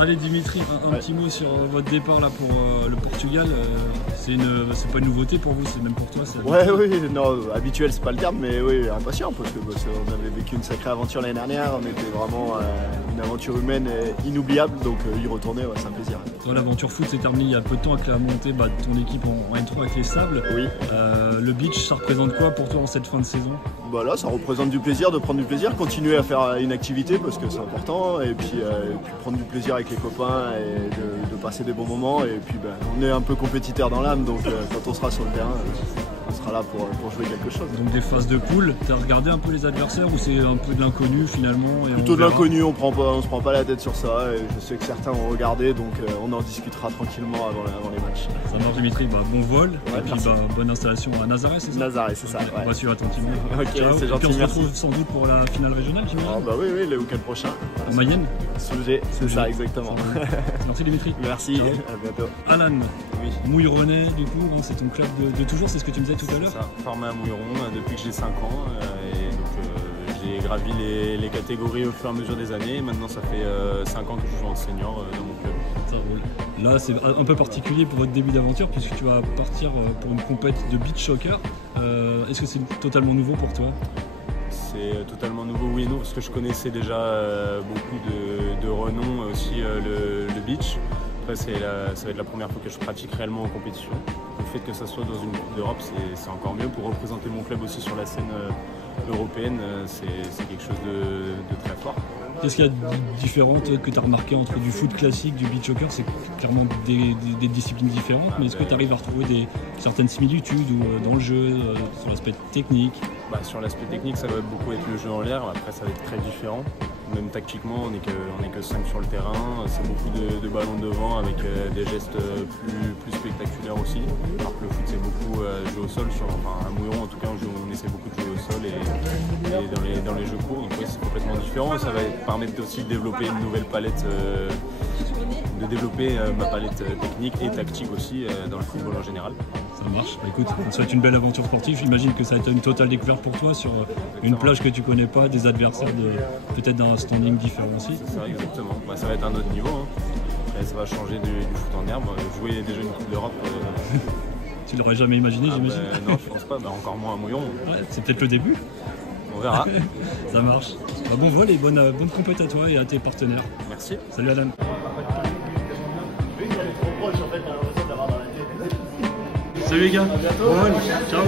Allez Dimitri, un petit mot sur votre départ là pour le Portugal. C'est pas une nouveauté pour vous, c'est même pour toi. Ouais, oui, non, habituel c'est pas le terme, mais oui, impatient parce que on avait vécu une sacrée aventure l'année dernière. On était vraiment une aventure humaine inoubliable, donc y retourner, ouais, c'est un plaisir. Toi, l'aventure foot s'est terminée il y a peu de temps avec la montée de ton équipe en N3 avec les Sables. Oui. Le beach, ça représente quoi pour toi en cette fin de saison? Bah là, ça représente du plaisir, de prendre du plaisir, continuer à faire une activité parce que c'est important, et puis prendre du plaisir avec les copains et de passer des bons moments. Et puis on est un peu compétiteur dans l'âme, donc quand on sera sur le terrain, on sera là pour jouer quelque chose. Donc des phases de poule, tu as regardé un peu les adversaires ou c'est un peu de l'inconnu finalement? Plutôt de l'inconnu, on se prend pas la tête sur ça, et je sais que certains ont regardé, donc on en discutera tranquillement avant les matchs. Ça marche Dimitri, bon vol, ouais, et puis bonne installation à Nazareth, c'est ça? Nazareth, c'est ça. On va suivre attentivement. Ok, c'est gentil, et puis on se merci. retrouve sans doute pour la finale régionale, j'imagine. Ah bah oui, le week-end prochain. En Mayenne? Sujet, c'est ça, exactement. Merci Dimitri. Merci, ciao. À bientôt. Alan, oui. Mouilleronais, du coup, c'est ton club de toujours, c'est ce que tu me disais tout à l'heure? Formé à Mouilleron depuis que j'ai 5 ans, et donc j'ai gravi les catégories au fur et à mesure des années. Maintenant ça fait 5 ans que je joue en senior dans mon club. Ça roule. Là c'est un peu particulier pour votre début d'aventure puisque tu vas partir pour une compète de beach soccer. Est-ce que c'est totalement nouveau pour toi? C'est totalement nouveau, oui et non, parce que je connaissais déjà beaucoup de renom aussi le beach. Après ça va être la première fois que je pratique réellement en compétition. Le fait que ça soit dans une Coupe d'Europe, c'est encore mieux pour représenter mon club aussi sur la scène européenne. C'est quelque chose de très fort. Qu'est-ce qu'il y a de différent que tu as remarqué entre du foot classique, du beach soccer? C'est clairement des disciplines différentes, mais est-ce que tu arrives à retrouver certaines similitudes dans le jeu, sur l'aspect technique? Sur l'aspect technique, ça va beaucoup être le jeu en l'air, après ça va être très différent. Même tactiquement, on n'est que 5 sur le terrain, c'est beaucoup de ballons devant avec des gestes plus spectaculaires aussi. Alors que le foot c'est beaucoup jouer au sol, à Mouilleron en tout cas on essaie beaucoup de jouer au sol et dans les jeux courts, donc oui c'est complètement différent. Ça va permettre aussi de développer une nouvelle palette, ma palette technique et tactique aussi dans le football en général. Ça marche. Écoute, on te souhaite une belle aventure sportive. J'imagine que ça va être une totale découverte pour toi sur une plage que tu connais pas, des adversaires peut-être d'un standing différent aussi. C'est ça, exactement. Ça va être un autre niveau. Après, ça va changer du foot en herbe. Jouer déjà une Coupe d'Europe. Tu l'aurais jamais imaginé, j'imagine? Non, je pense pas. Encore moins à Mouilleron. Ouais, c'est peut-être le début. On verra. Ça march. Bon vol et bonne compète à toi et à tes partenaires. Merci. Salut Alan. Salut les gars. À bientôt. Bon vol. Ciao.